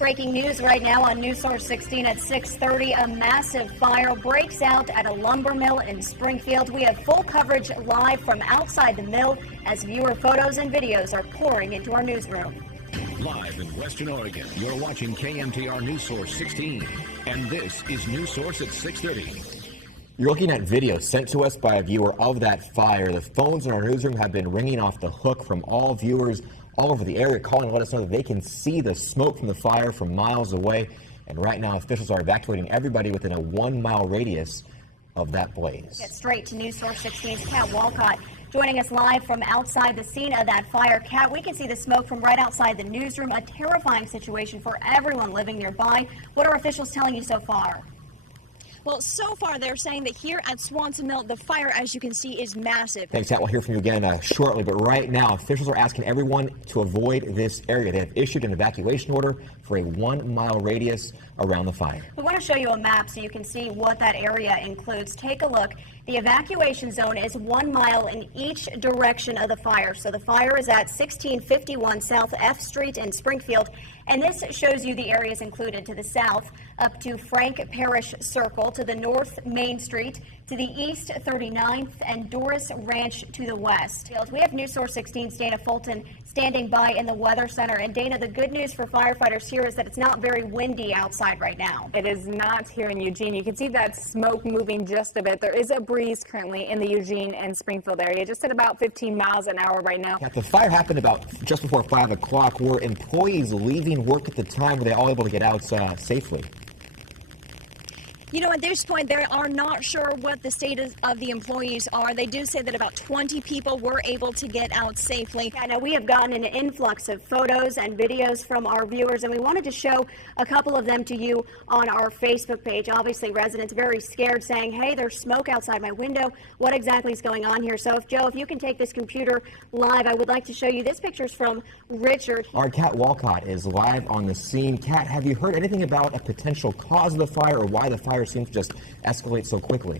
Breaking news right now on News Source 16 at 6:30. A massive fire breaks out at a lumber mill in Springfield. We have full coverage live from outside the mill as viewer photos and videos are pouring into our newsroom. Live in Western Oregon, you're watching KMTR News Source 16. And this is News Source at 6:30. You're looking at video sent to us by a viewer of that fire. The phones in our newsroom have been ringing off the hook from all viewers all over the area, calling to let us know that they can see the smoke from the fire from miles away. And right now, officials are evacuating everybody within a 1-mile radius of that blaze. Get straight to News Source 16's Kat Walcott joining us live from outside the scene of that fire. Kat, we can see the smoke from right outside the newsroom. A terrifying situation for everyone living nearby. What are officials telling you so far? Well, so far they're saying that here at Swanson Mill, the fire, as you can see, is massive. Thanks, Kat. We'll hear from you again shortly. But right now, officials are asking everyone to avoid this area. They have issued an evacuation order for a 1-mile radius around the fire. We want to show you a map so you can see what that area includes. Take a look. The evacuation zone is 1 mile in each direction of the fire. So the fire is at 1651 South F Street in Springfield. And this shows you the areas included to the south up to Frank Parish Circle, to the north Main Street, to the east 39th, and Doris Ranch to the west. We have News Source 16's Dana Fulton standing by in the Weather Center. And Dana, the good news for firefighters here is that it's not very windy outside right now. It is not here in Eugene. You can see that smoke moving just a bit. There is a breeze currently in the Eugene and Springfield area, just at about 15 miles an hour right now. The fire happened about just before 5 o'clock. Were employees leaving work at the time? Were they all able to get out safely? You know, at this point, they are not sure what the status of the employees are. They do say that about 20 people were able to get out safely. Yeah, now we have gotten an influx of photos and videos from our viewers, and we wanted to show a couple of them to you on our Facebook page. Obviously, residents very scared, saying, hey, there's smoke outside my window. What exactly is going on here? So, if you can take this computer live, I would like to show you. This picture's from Richard. Our Kat Walcott is live on the scene. Kat, have you heard anything about a potential cause of the fire or why the fire seems to just escalate so quickly?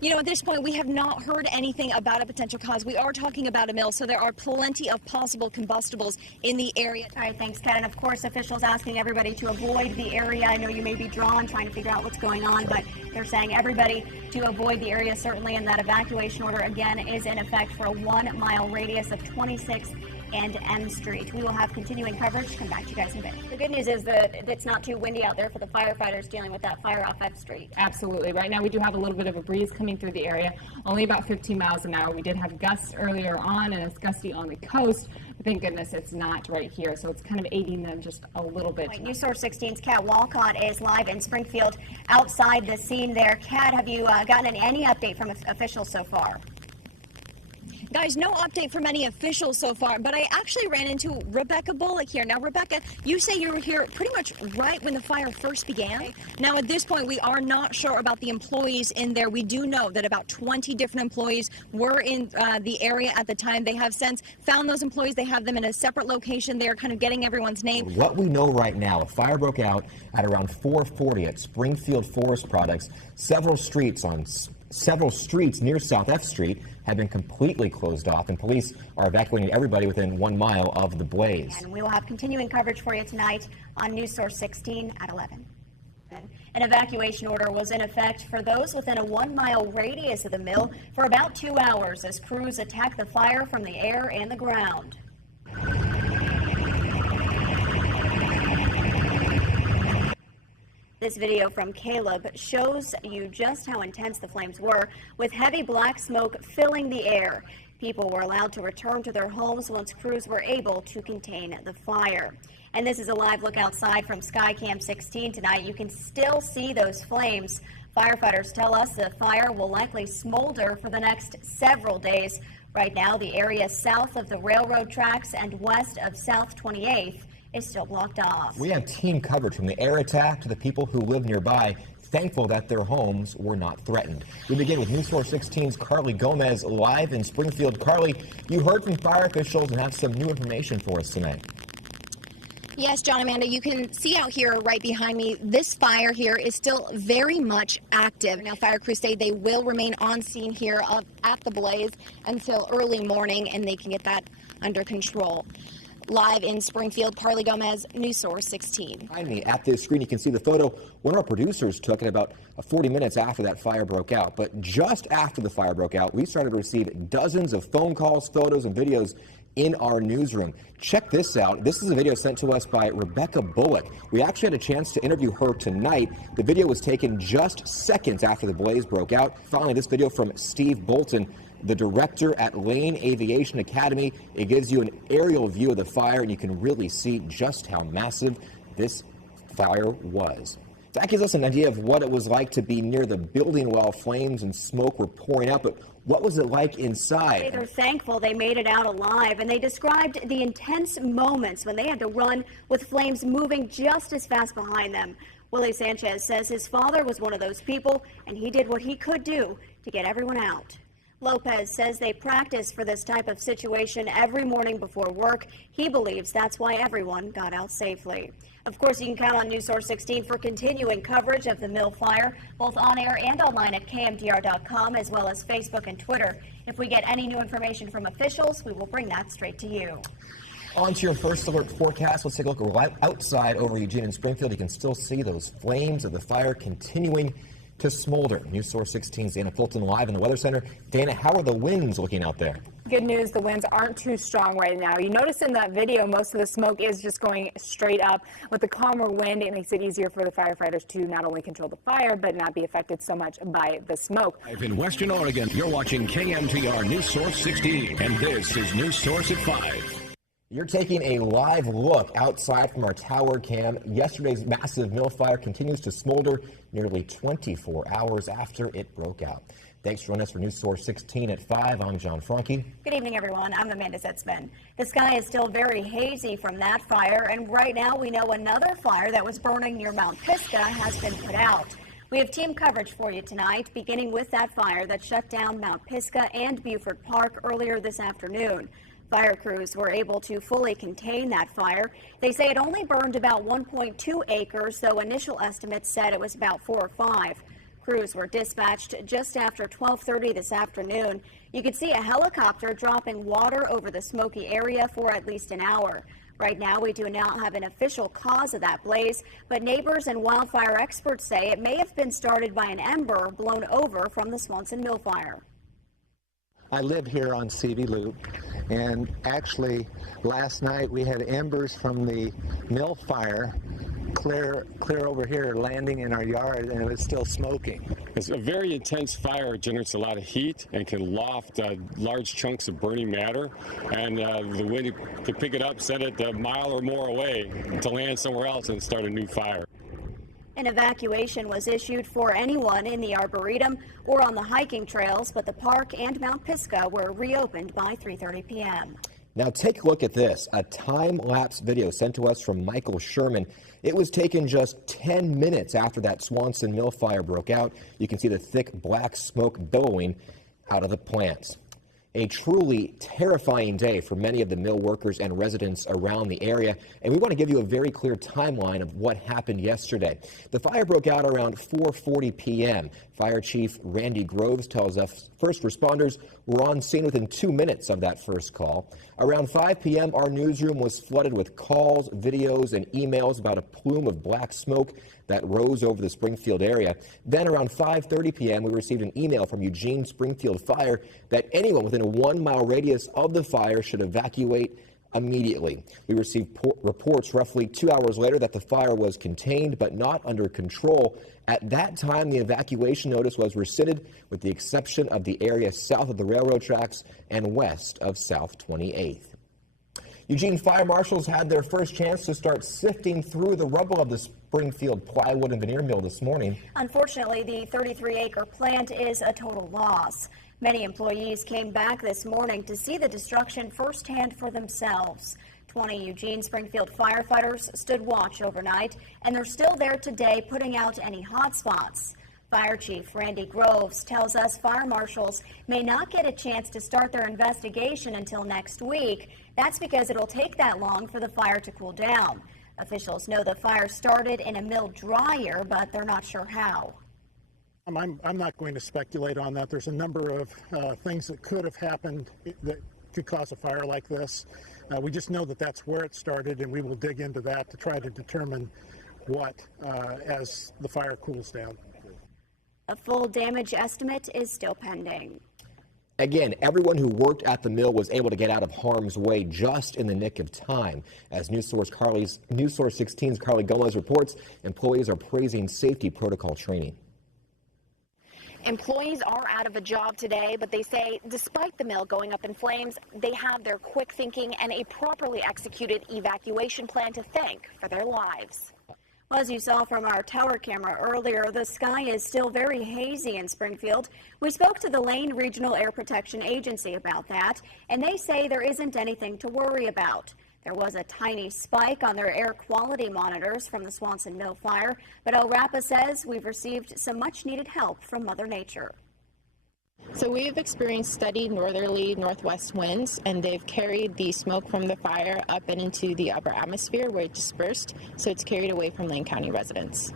You know, at this point, we have not heard anything about a potential cause. We are talking about a mill, so there are plenty of possible combustibles in the area. All right, thanks, Kat. And of course, officials asking everybody to avoid the area. I know you may be drawn trying to figure out what's going on, but they're saying everybody to avoid the area, certainly, and that evacuation order, again, is in effect for a 1-mile radius of 26th and M Street. We will have continuing coverage. Come back to you guys in a bit. The good news is that it's not too windy out there for the firefighters dealing with that fire off F Street. Absolutely. Right now we do have a little bit of a breeze coming through the area, only about 15 miles an hour. We did have gusts earlier on, and it's gusty on the coast. But thank goodness it's not right here, so it's kind of aiding them just a little bit. Right, News Source 16's Kat Walcott is live in Springfield outside the scene there. Kat, have you gotten any update from officials so far? Guys, no update from any officials so far, but I actually ran into Rebecca Bullock here. Now, Rebecca, you say you were here pretty much right when the fire first began. Now, at this point, we are not sure about the employees in there. We do know that about 20 different employees were in the area at the time. They have since found those employees. They have them in a separate location. They're kind of getting everyone's name. What we know right now, a fire broke out at around 4:40 at Springfield Forest Products. Several streets near South F Street have been completely closed off, and police are evacuating everybody within 1 mile of the blaze. And we will have continuing coverage for you tonight on News Source 16 at 11. An evacuation order was in effect for those within a 1-mile radius of the mill for about 2 hours as crews attacked the fire from the air and the ground. This video from Caleb shows you just how intense the flames were, with heavy black smoke filling the air. People were allowed to return to their homes once crews were able to contain the fire. And this is a live look outside from Skycam 16 tonight. You can still see those flames. Firefighters tell us the fire will likely smolder for the next several days. Right now, the area south of the railroad tracks and west of South 28th is still blocked off. We have team coverage from the air attack to the people who live nearby, thankful that their homes were not threatened. We begin with News Source 16's Carly Gomez live in Springfield. Carly, you heard from fire officials and have some new information for us tonight. Yes, John, Amanda, you can see out here right behind me, this fire here is still very much active. Now, fire crews say they will remain on scene here at the blaze until early morning, and they can get that under control. live in Springfield. Carly Gomez, News Source 16. Behind me at this screen, you can see the photo one of our producers took at about 40 minutes after that fire broke out. But just after the fire broke out, we started to receive dozens of phone calls, photos, and videos in our newsroom. Check this out. This is a video sent to us by Rebecca Bullock. We actually had a chance to interview her tonight. The video was taken just seconds after the blaze broke out. Finally, this video from Steve Bolton, the director at Lane Aviation Academy. It gives you an aerial view of the fire, and you can really see just how massive this fire was. That gives us an idea of what it was like to be near the building while flames and smoke were pouring out, but what was it like inside? They're thankful they made it out alive, and they described the intense moments when they had to run with flames moving just as fast behind them. Willie Sanchez says his father was one of those people, and he did what he could do to get everyone out. Lopez says they practice for this type of situation every morning before work. He believes that's why everyone got out safely. Of course, you can count on News Source 16 for continuing coverage of the mill fire, both on air and online at KMTR.com, as well as Facebook and Twitter. If we get any new information from officials, we will bring that straight to you. On to your first alert forecast. Let's take a look right outside over Eugene and Springfield. You can still see those flames of the fire continuing to smolder. News Source 16's Dana Fulton live in the Weather Center. Dana, how are the winds looking out there? Good news, the winds aren't too strong right now. You notice in that video, most of the smoke is just going straight up. With the calmer wind, it makes it easier for the firefighters to not only control the fire, but not be affected so much by the smoke. In Western Oregon, you're watching KMTR News Source 16, and this is News Source at 5. You're taking a live look outside from our tower cam. Yesterday's massive mill fire continues to smolder nearly 24 hours after it broke out. Thanks for joining us for News Source 16 at 5. I'm John Franke. Good evening, everyone. I'm Amanda Setzman. The sky is still very hazy from that fire, and right now we know another fire that was burning near Mount Pisgah has been put out. We have team coverage for you tonight, beginning with that fire that shut down Mount Pisgah and Buford Park earlier this afternoon. Fire crews were able to fully contain that fire. They say it only burned about 1.2 acres, though initial estimates said it was about 4 or 5. Crews were dispatched just after 12:30 this afternoon. You could see a helicopter dropping water over the smoky area for at least an hour. Right now, we do not have an official cause of that blaze, but neighbors and wildfire experts say it may have been started by an ember blown over from the Swanson Mill fire. I live here on CV Loop, and actually last night we had embers from the mill fire clear over here landing in our yard, and it was still smoking. It's a very intense fire. It generates a lot of heat and can loft large chunks of burning matter, and the wind could pick it up, send it a mile or more away to land somewhere else and start a new fire. An evacuation was issued for anyone in the Arboretum or on the hiking trails, but the park and Mount Pisgah were reopened by 3:30 p.m. Now take a look at this, a time-lapse video sent to us from Michael Sherman. It was taken just 10 minutes after that Swanson Mill fire broke out. You can see the thick black smoke billowing out of the plants. A truly terrifying day for many of the mill workers and residents around the area, and we want to give you a very clear timeline of what happened yesterday. The fire broke out around 4:40 p.m. Fire Chief Randy Groves tells us first responders were on scene within 2 minutes of that first call. Around 5 p.m., our newsroom was flooded with calls, videos, and emails about a plume of black smoke that rose over the Springfield area. Then around 5:30 p.m., we received an email from Eugene Springfield Fire that anyone within a 1-mile radius of the fire should evacuate immediately. We received reports roughly 2 hours later that the fire was contained but not under control. At that time, the evacuation notice was rescinded with the exception of the area south of the railroad tracks and west of South 28th. Eugene fire marshals had their first chance to start sifting through the rubble of the Springfield plywood and veneer mill this morning. Unfortunately, the 33-acre plant is a total loss. Many employees came back this morning to see the destruction firsthand for themselves. 20 Eugene Springfield firefighters stood watch overnight, and they're still there today putting out any hot spots. Fire Chief Randy Groves tells us fire marshals may not get a chance to start their investigation until next week. That's because it'll take that long for the fire to cool down. Officials know the fire started in a mill dryer, but they're not sure how. I'm not going to speculate on that. There's a number of things that could have happened that could cause a fire like this. We just know that that's where it started, and we will dig into that to try to determine what as the fire cools down. A full damage estimate is still pending. Again, everyone who worked at the mill was able to get out of harm's way just in the nick of time. As News Source 16's Carly Gomez reports, employees are praising safety protocol training. Employees are out of a job today, but they say despite the mill going up in flames, they have their quick thinking and a properly executed evacuation plan to thank for their lives. Well, as you saw from our tower camera earlier, the sky is still very hazy in Springfield. We spoke to the Lane Regional Air Protection Agency about that, and they say there isn't anything to worry about. There was a tiny spike on their air quality monitors from the Swanson Mill fire, but El Rapa says we've received some much-needed help from Mother Nature. So we've experienced steady northerly northwest winds, and they've carried the smoke from the fire up and into the upper atmosphere where it dispersed, so it's carried away from Lane County residents.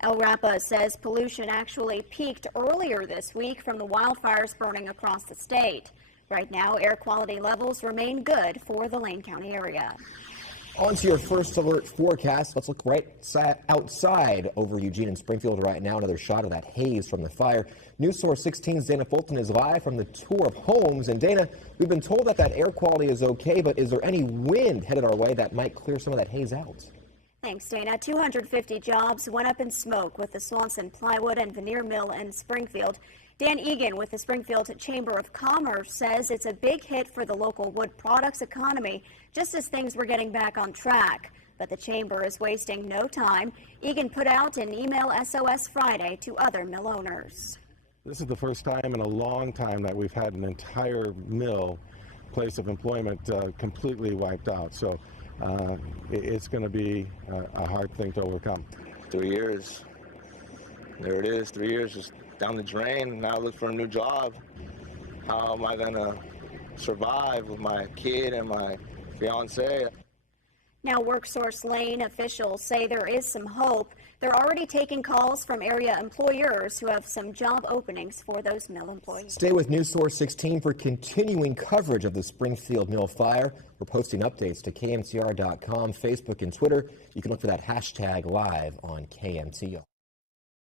El Rapa says pollution actually peaked earlier this week from the wildfires burning across the state. Right now, air quality levels remain good for the Lane County area. On to your first alert forecast. Let's look right outside over Eugene and Springfield right now. Another shot of that haze from the fire. News Source 16's Dana Fulton is live from the tour of homes. And Dana, we've been told that air quality is okay, but is there any wind headed our way that might clear some of that haze out? Thanks, Dana. 250 jobs went up in smoke with the Swanson Plywood and Veneer Mill in Springfield. Dan Egan with the Springfield Chamber of Commerce says it's a big hit for the local wood products economy, just as things were getting back on track. But the chamber is wasting no time. Egan put out an email SOS Friday to other mill owners. This is the first time in a long time that we've had an entire mill place of employment completely wiped out. So it's going to be a hard thing to overcome. 3 years. There it is, 3 years just down the drain. Now I look for a new job. How am I going to survive with my kid and my fiance? Now, WorkSource Lane officials say there is some hope. They're already taking calls from area employers who have some job openings for those mill employees. Stay with News Source 16 for continuing coverage of the Springfield Mill fire. We're posting updates to KMTR.com, Facebook, and Twitter. You can look for that hashtag live on KMTR.